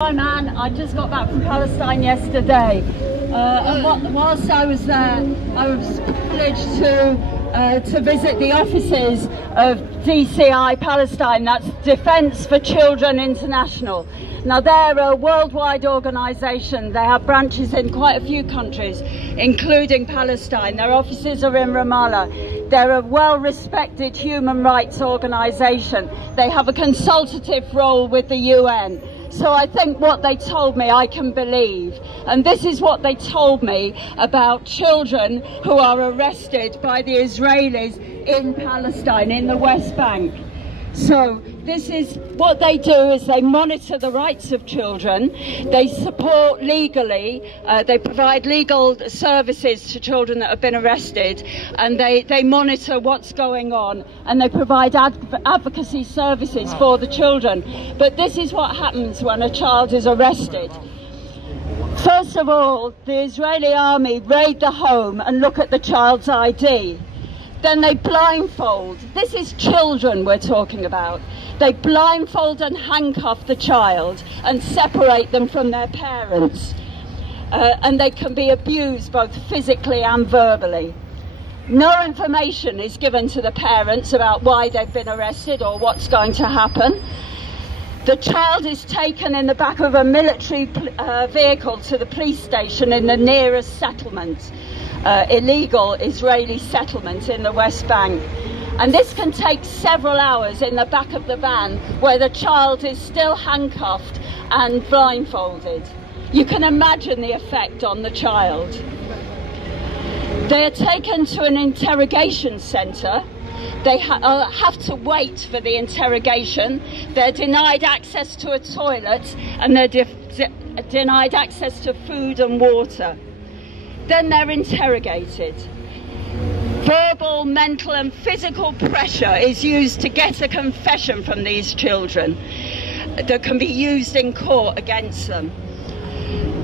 Hi man, I just got back from Palestine yesterday, and whilst I was there, I was privileged to visit the offices of DCI Palestine, that's Defence for Children International. Now they're a worldwide organisation. They have branches in quite a few countries, including Palestine. Their offices are in Ramallah. They're a well-respected human rights organisation. They have a consultative role with the UN. So I think what they told me I can believe. And this is what they told me about children who are arrested by the Israelis in Palestine, in the West Bank. So this is what they do, is they monitor the rights of children. They support legally, they provide legal services to children that have been arrested, and they monitor what's going on, and they provide advocacy services for the children. But this is what happens when a child is arrested. First of all, the Israeli army raid the home and look at the child's ID. Then they blindfold. This is children we're talking about. They blindfold and handcuff the child and separate them from their parents. And they can be abused both physically and verbally. No information is given to the parents about why they've been arrested or what's going to happen. The child is taken in the back of a military vehicle to the police station in the nearest settlement. Illegal Israeli settlement in the West Bank, and this can take several hours in the back of the van where the child is still handcuffed and blindfolded. You can imagine the effect on the child. They are taken to an interrogation centre. They have to wait for the interrogation. They're denied access to a toilet, and they're denied access to food and water. Then they're interrogated. Verbal, mental and physical pressure is used to get a confession from these children that can be used in court against them.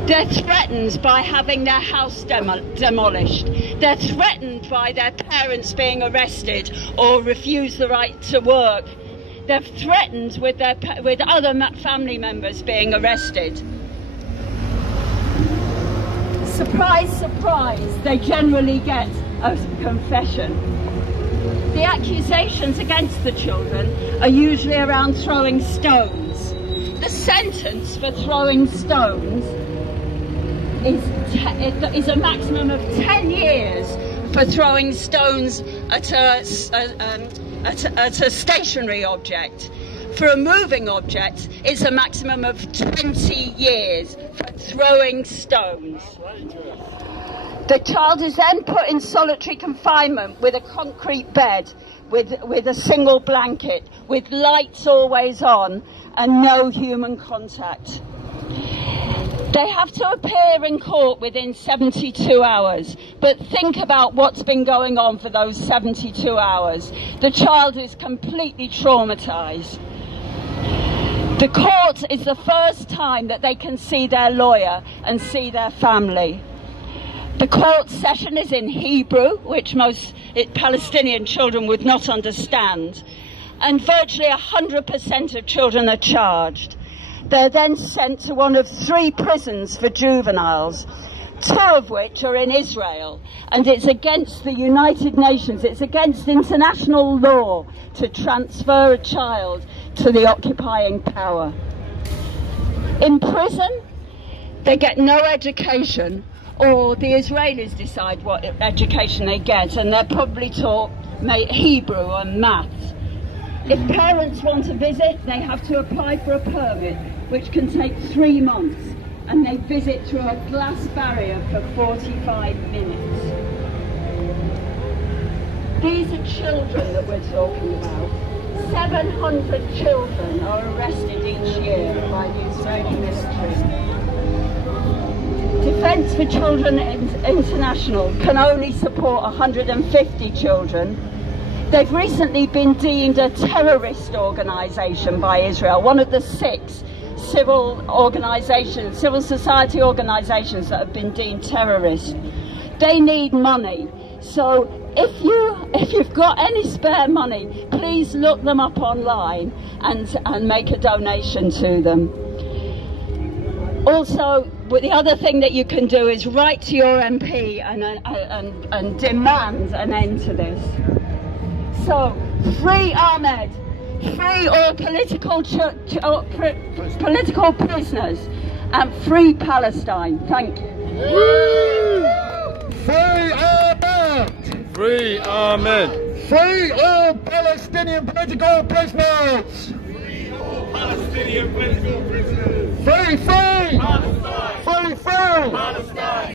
They're threatened by having their house demolished. They're threatened by their parents being arrested or refuse the right to work. They're threatened with other family members being arrested. Surprise, surprise, they generally get a confession. The accusations against the children are usually around throwing stones. The sentence for throwing stones is a maximum of 10 years for throwing stones at a stationary object. For a moving object, it's a maximum of 20 years for throwing stones. The child is then put in solitary confinement with a concrete bed, with a single blanket, with lights always on, and no human contact. They have to appear in court within 72 hours, but think about what's been going on for those 72 hours. The child is completely traumatized. The court is the first time that they can see their lawyer and see their family. The court session is in Hebrew, which most Palestinian children would not understand, and virtually 100% of children are charged. They're then sent to one of 3 prisons for juveniles, 2 of which are in Israel, and it's against the United Nations, it's against international law to transfer a child to the occupying power. In prison, they get no education, or the Israelis decide what education they get, and they're probably taught Hebrew and maths. If parents want to visit, they have to apply for a permit, which can take 3 months, and they visit through a glass barrier for 45 minutes. These are children that we're talking about. 700 children are arrested each year by the Israeli military. Defence for Children International can only support 150 children. They've recently been deemed a terrorist organisation by Israel, one of the 6 civil society organisations that have been deemed terrorist. They need money. So if you've got any spare money, please look them up online and make a donation to them. Also, the other thing that you can do is write to your MP and demand an end to this. So, free Ahmed, free all political prisoners, and free Palestine. Thank you. Free Ahmed! Free Ahmed! Free all Palestinian political prisoners! Free all Palestinian political prisoners! Free, free! Palestine! Free, free! Palestine!